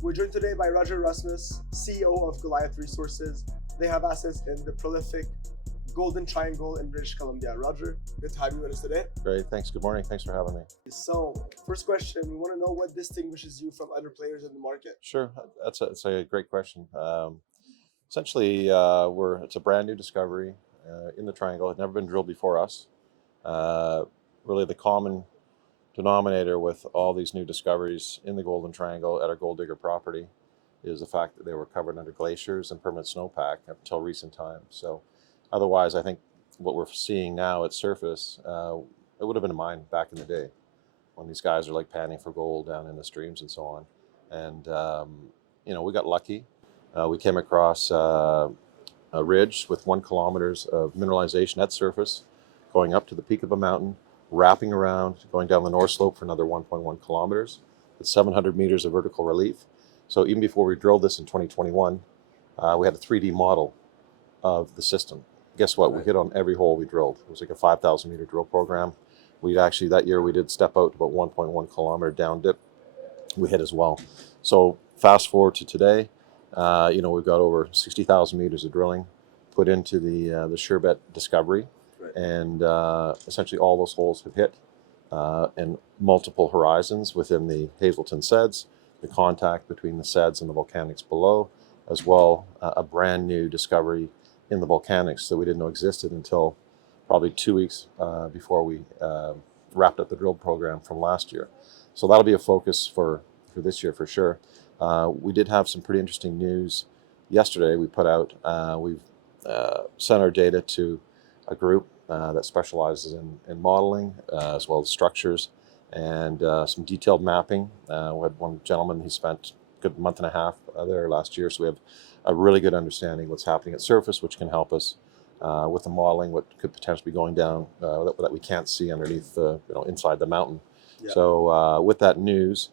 We're joined today by Rosmus, CEO of Goliath Resources. They have assets in the prolific Golden Triangle in British Columbia. Roger, good to have you with us today. Great, thanks. Good morning. Thanks for having me. So, first question, we want to know what distinguishes you from other players in the market. Sure, that's a great question. Essentially, it's a brand new discovery in the triangle. It had never been drilled before us. Really, the common denominator with all these new discoveries in the Golden Triangle at our Golddigger property is the fact that they were covered under glaciers and permanent snowpack up until recent times. So, otherwise, I think what we're seeing now at surface, it would have been a mine back in the day when these guys are like panning for gold down in the streams and so on. And we got lucky. We came across a ridge with 1 kilometer of mineralization at surface, going up to the peak of a mountain, wrapping around, going down the north slope for another 1.1 kilometers, with 700 meters of vertical relief. So even before we drilled this in 2021, we had a 3D model of the system. Guess what? We hit on every hole we drilled. It was like a 5,000 meter drill program. That year we did step out to about 1.1 kilometer down dip. We hit as well. So fast forward to today, we've got over 60,000 meters of drilling put into the Sherbet discovery. Right. And essentially all those holes have hit and multiple horizons within the Hazelton Seds, the contact between the Seds and the volcanics below, as well a brand new discovery in the volcanics that we didn't know existed until probably 2 weeks before we wrapped up the drill program from last year. So that'll be a focus for this year for sure. We did have some pretty interesting news yesterday. We put out, we've sent our data to a group that specializes in modeling as well as structures and some detailed mapping. We had one gentleman who spent a good month and a half there last year, so we have a really good understanding of what's happening at surface, which can help us with the modeling, what could potentially be going down that we can't see underneath inside the mountain. Yeah. So with that news,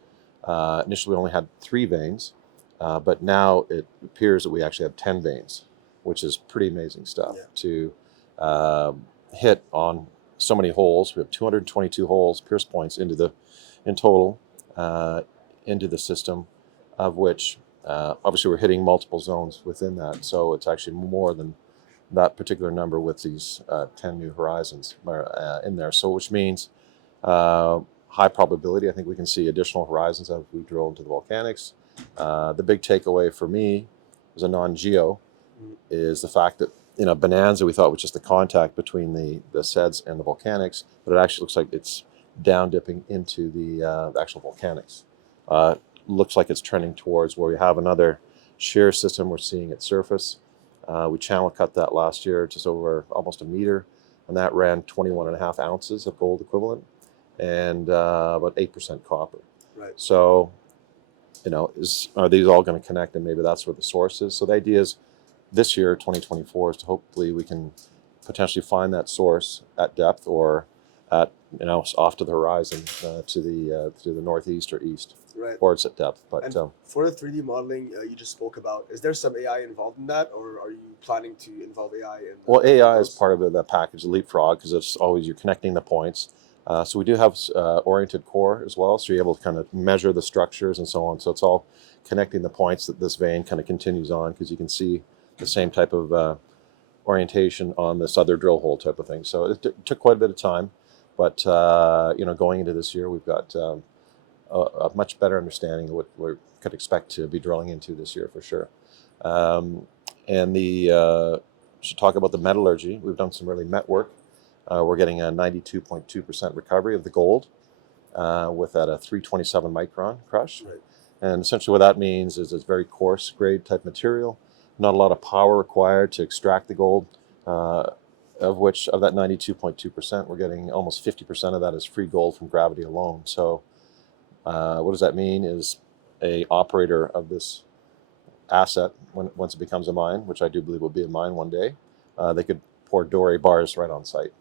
initially we only had 3 veins, but now it appears that we actually have 10 veins, which is pretty amazing stuff. Yeah. To hit on so many holes. We have 222 holes, pierce points in total into the system, of which obviously we're hitting multiple zones within that. So it's actually more than that particular number with these 10 new horizons in there. So which means high probability. I think we can see additional horizons as we drill into the volcanics. The big takeaway for me as a non-geo is the fact that Bonanza we thought was just the contact between the Seds and the volcanics, but it actually looks like it's down dipping into the actual volcanics. Looks like it's trending towards where we have another shear system we're seeing at surface. We channel cut that last year just over almost a meter, and that ran 21.5 ounces of gold equivalent and about 8% copper. Right. So, are these all going to connect, and maybe that's where the source is? So the idea is this year, 2024, is to hopefully we can potentially find that source at depth or at off to the horizon to the northeast or east. Right. Or it's at depth. But for the 3D modeling you just spoke about, is there some AI involved in that, or are you planning to involve AI? Well, AI is part of the package, the leapfrog, because it's always you're connecting the points. So we do have oriented core as well, so you're able to kind of measure the structures and so on. So it's all connecting the points that this vein kind of continues on, because you can see the same type of orientation on this other drill hole type of thing. So it took quite a bit of time, but going into this year, we've got a much better understanding of what we could expect to be drilling into this year for sure. And should talk about the metallurgy. We've done some really met work. We're getting a 92.2% recovery of the gold with at a 327 micron crush. Right. And essentially what that means is it's very coarse grade type material, not a lot of power required to extract the gold, of that 92.2%, we're getting almost 50% of that is free gold from gravity alone. So what does that mean is a operator of this asset, once it becomes a mine, which I do believe will be a mine one day, they could pour doré bars right on site,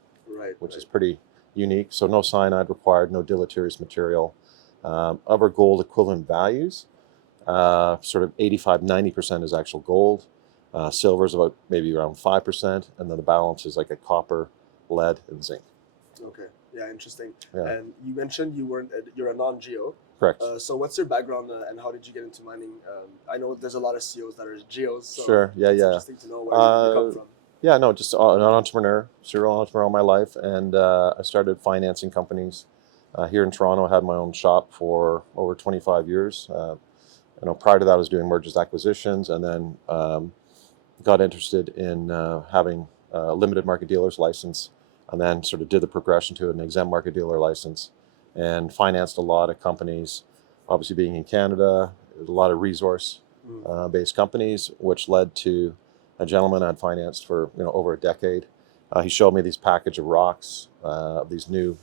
which is pretty unique. So no cyanide required, no deleterious material. Of our gold equivalent values, sort of 85-90% is actual gold. Silver is about maybe around 5%, and then the balance is like a copper, lead, and zinc. Okay. Yeah, interesting. Yeah. And you mentioned you're a non-geo. Correct. So what's your background and how did you get into mining? I know there's a lot of CEOs that are geos, so Sure. Yeah. it's Yeah. interesting to know where you come from. Yeah. No, just an entrepreneur, serial entrepreneur all my life, and I started financing companies here in Toronto. I had my own shop for over 25 years. Prior to that, I was doing mergers, acquisitions, and then got interested in having a limited market dealer's license, and then sort of did the progression to an exempt market dealer license, and financed a lot of companies. Obviously, being in Canada, there's a lot of resource-based companies, which led to a gentleman I'd financed for over a decade. He showed me these package of rocks, these new,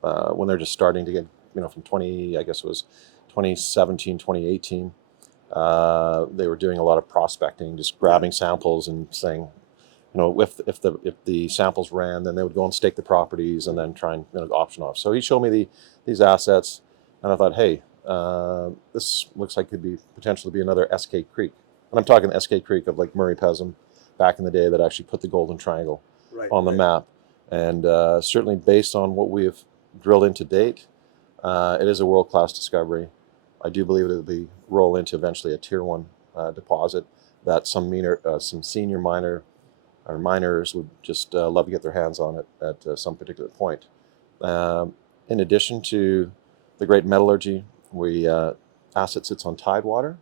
when they're just starting to get, from 20, I guess it was 2017, 2018. They were doing a lot of prospecting, just grabbing samples and saying, if the samples ran, then they would go and stake the properties and then try and option off. So he showed me these assets, and I thought, hey, this looks like could be potentially be another SK Creek. And I'm talking SK Creek of like Murray Pesum back in the day that actually put the Golden Triangle on the map. And certainly based on what we have drilled in to date, it is a world-class discovery. I do believe it will roll into eventually a tier 1 deposit that some senior miners would just love to get their hands on it at some particular point. In addition to the great metallurgy, asset sits on tidewater.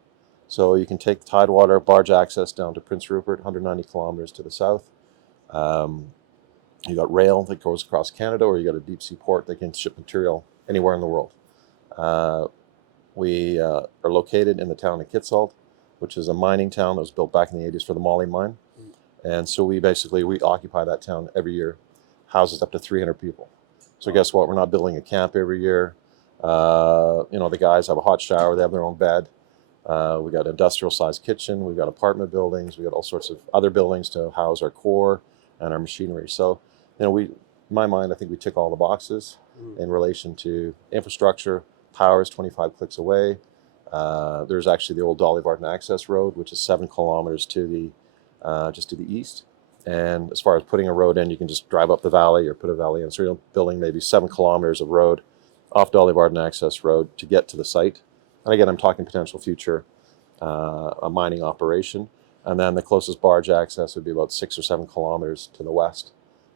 So you can take tidewater barge access down to Prince Rupert, 190 kilometers to the south. You got rail that goes across Canada, or you got a deep sea port that can ship material anywhere in the world. We are located in the town of Kitsault, which is a mining town that was built back in the 80s for the Moly mine. And so we occupy that town every year, houses up to 300 people. So guess what? We're not building a camp every year. The guys have a hot shower, they have their own bed. We got industrial sized kitchen, we've got apartment buildings, we got all sorts of other buildings to house our core and our machinery. So, in my mind, I think we tick all the boxes in relation to infrastructure. Power is 25 clicks away. There's actually the old Dolly Varden access road, which is 7 kilometers to the just to the east. And as far as putting a road in, you can just drive up the valley or put a valley in. So you're building maybe 7 kilometers of road off Dolly Varden access road to get to the site. And again, I'm talking potential future a mining operation. And then the closest barge access would be about 6 or 7 kilometers to the west,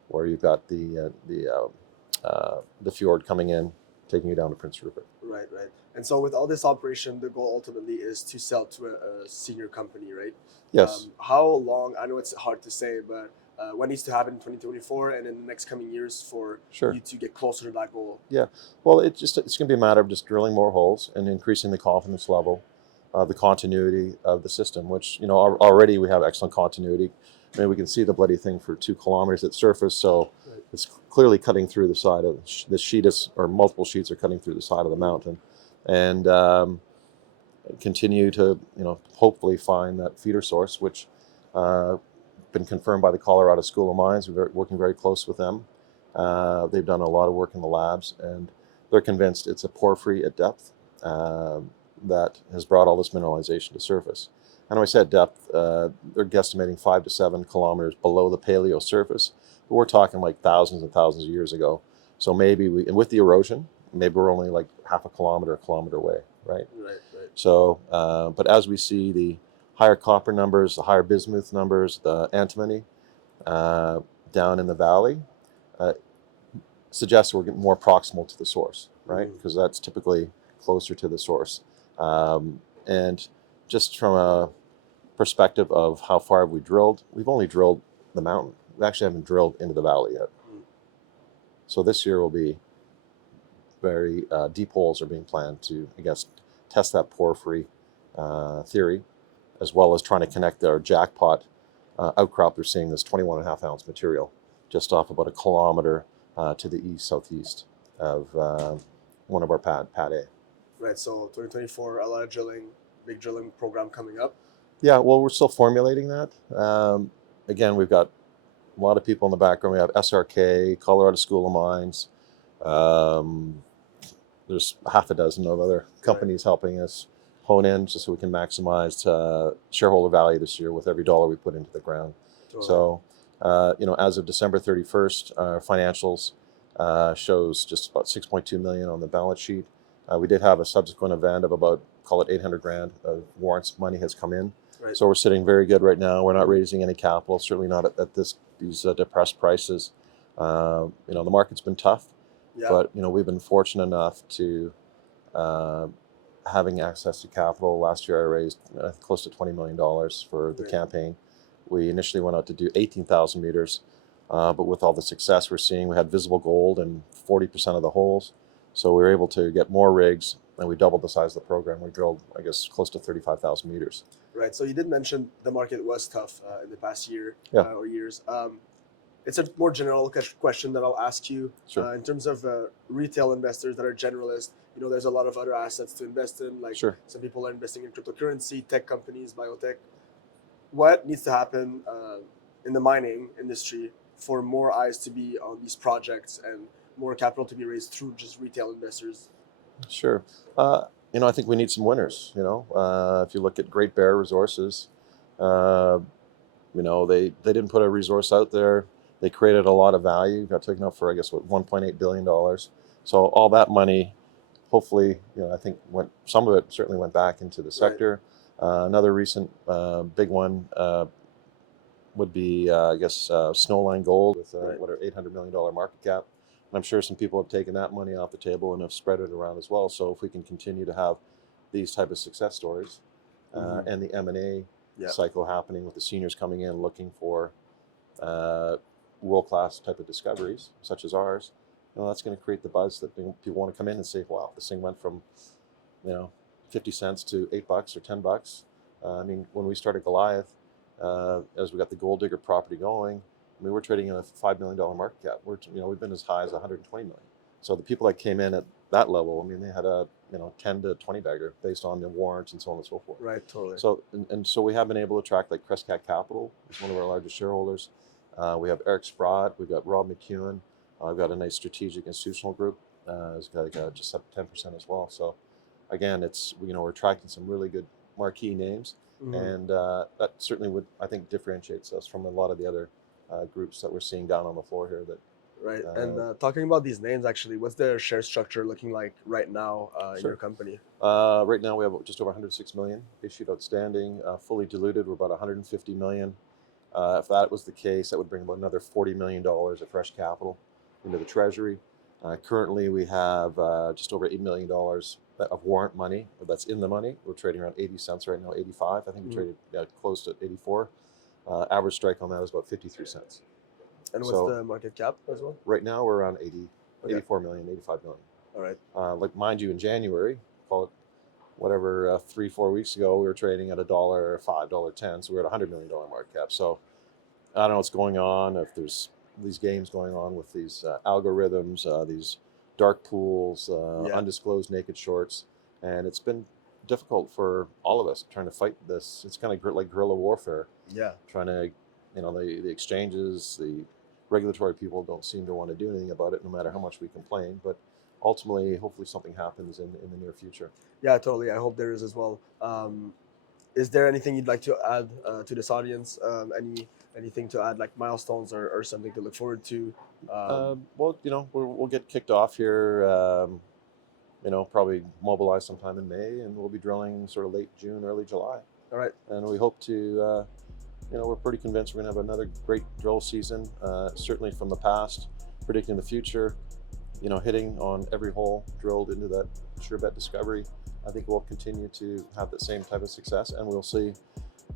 where you've got the fjord coming in, taking you down to Prince Rupert. Right. And so with all this operation, the goal ultimately is to sell to a senior company, right? Yes. How long, I know it's hard to say, but what needs to happen in 2024 and in the next coming years for you to get closer to that goal? Yeah. Well, it's going to be a matter of just drilling more holes and increasing the confidence level, the continuity of the system, which, already we have excellent continuity. I mean, we can see the bloody thing for 2 kilometers at surface, so it's clearly cutting through the side of the sheet or multiple sheets are cutting through the side of the mountain, and continue to, hopefully find that feeder source, which been confirmed by the Colorado School of Mines. We're working very close with them. They've done a lot of work in the labs, and they're convinced it's a porphyry at depth that has brought all this mineralization to surface. And when I said depth, they're guesstimating 5 to 7 kilometers below the paleo surface. But we're talking like thousands and thousands of years ago. So maybe and with the erosion, maybe we're only like half a kilometer away, right? Right. So, but as we see the higher copper numbers, the higher bismuth numbers, the antimony down in the valley, suggests we're getting more proximal to the source, right? Because that's typically closer to the source. And just from a perspective of how far have we drilled, we've only drilled the mountain. We actually haven't drilled into the valley yet. So this year will be very deep holes are being planned to, I guess, test that porphyry theory, as well as trying to connect our jackpot outcrop. They're seeing this 21.5 ounce material just off about a kilometer to the southeast of one of our pad A. Right, so 2024, a lot of drilling, big drilling program coming up. Yeah, well, we're still formulating that. Again, we've got a lot of people in the background. We have SRK, Colorado School of Mines. There's half a dozen of other companies helping us hone in just so we can maximize shareholder value this year with every dollar we put into the ground. Totally. So, as of December 31st, our financials shows just about $6.2 million on the balance sheet. We did have a subsequent event of about, call it 800 grand of warrants money has come in. Right. So we're sitting very good right now. We're not raising any capital, certainly not at these depressed prices. The market's been tough, Yeah. but we've been fortunate enough to having access to capital. Last year I raised close to $20 million for the campaign. We initially went out to do 18,000 meters, but with all the success we're seeing, we had visible gold in 40% of the holes. So we were able to get more rigs, and we doubled the size of the program. We drilled, I guess, close to 35,000 meters. Right. So you did mention the market was tough in the past year or years. It's a more general question that I'll ask you. Sure. In terms of retail investors that are generalists, there's a lot of other assets to invest in. Like some people are investing in cryptocurrency, tech companies, biotech. What needs to happen in the mining industry for more eyes to be on these projects and more capital to be raised through just retail investors? Sure. I think we need some winners. If you look at Great Bear Resources, they didn't put a resource out there. They created a lot of value. Got taken up for, I guess, $1.8 billion. So all that money, hopefully, I think some of it certainly went back into the sector. Right. Another recent big one would be, Snowline Gold with $800 million market cap. I'm sure some people have taken that money off the table and have spread it around as well. So if we can continue to have these type of success stories and the M&A cycle happening with the seniors coming in looking for world-class type of discoveries such as ours, that's going to create the buzz that people want to come in and say, wow, this thing went from 50 cents to $8 or $10. When we started Goliath, as we got the Golddigger property going, we're trading in a $5 million market cap. We've been as high as 120 million. So the people that came in at that level, they had a 10 to 20 bagger based on the warrants and so on and so forth. Right, totally. So so we have been able to attract like Crescat Capital, is one of our largest shareholders. We have Eric Sprott, we've got Rob McEwen, we've got a nice strategic institutional group. It's got just up 10% as well. So again, we're attracting some really good marquee names, and that certainly would, I think, differentiates us from a lot of the other groups that we're seeing down on the floor here. Right. And talking about these names, actually, what's their share structure looking like right now in your company? Right now we have just over 106 million issued outstanding, fully diluted. We're about 150 million. If that was the case, that would bring about another $40 million of fresh capital into the treasury. Currently, we have just over $8 million of warrant money that's in the money. We're trading around 80 cents right now, 85. I think we traded close to 84. Average strike on that is about 53 cents. And what's the market cap as well? Right now we're around 84 million, 85 million. All right. Like mind you, in January, call it whatever, 3-4 weeks ago, we were trading at $1.05, $1.10. So we're at $100 million market cap. So I don't know what's going on, if there's these games going on with these algorithms, these dark pools, undisclosed naked shorts. And it's been difficult for all of us trying to fight this. It's kind of like guerrilla warfare. Yeah. Trying to, the exchanges, the regulatory people don't seem to want to do anything about it, no matter how much we complain. But ultimately, hopefully something happens in the near future. Yeah, totally. I hope there is as well. Is there anything you'd like to add to this audience? Anything to add, like milestones or something to look forward to? Well, we'll get kicked off here, probably mobilize sometime in May, and we'll be drilling sort of late June, early July. All right. And we hope to, we're pretty convinced we're going to have another great drill season, certainly from the past, predicting the future, hitting on every hole drilled into that sure bet discovery. I think we'll continue to have that same type of success, and we'll see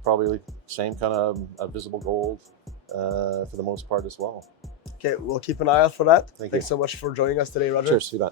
probably same kind of visible gold for the most part as well. Okay, we'll keep an eye out for that. Thanks so much for joining us today, Roger. Cheers, see that.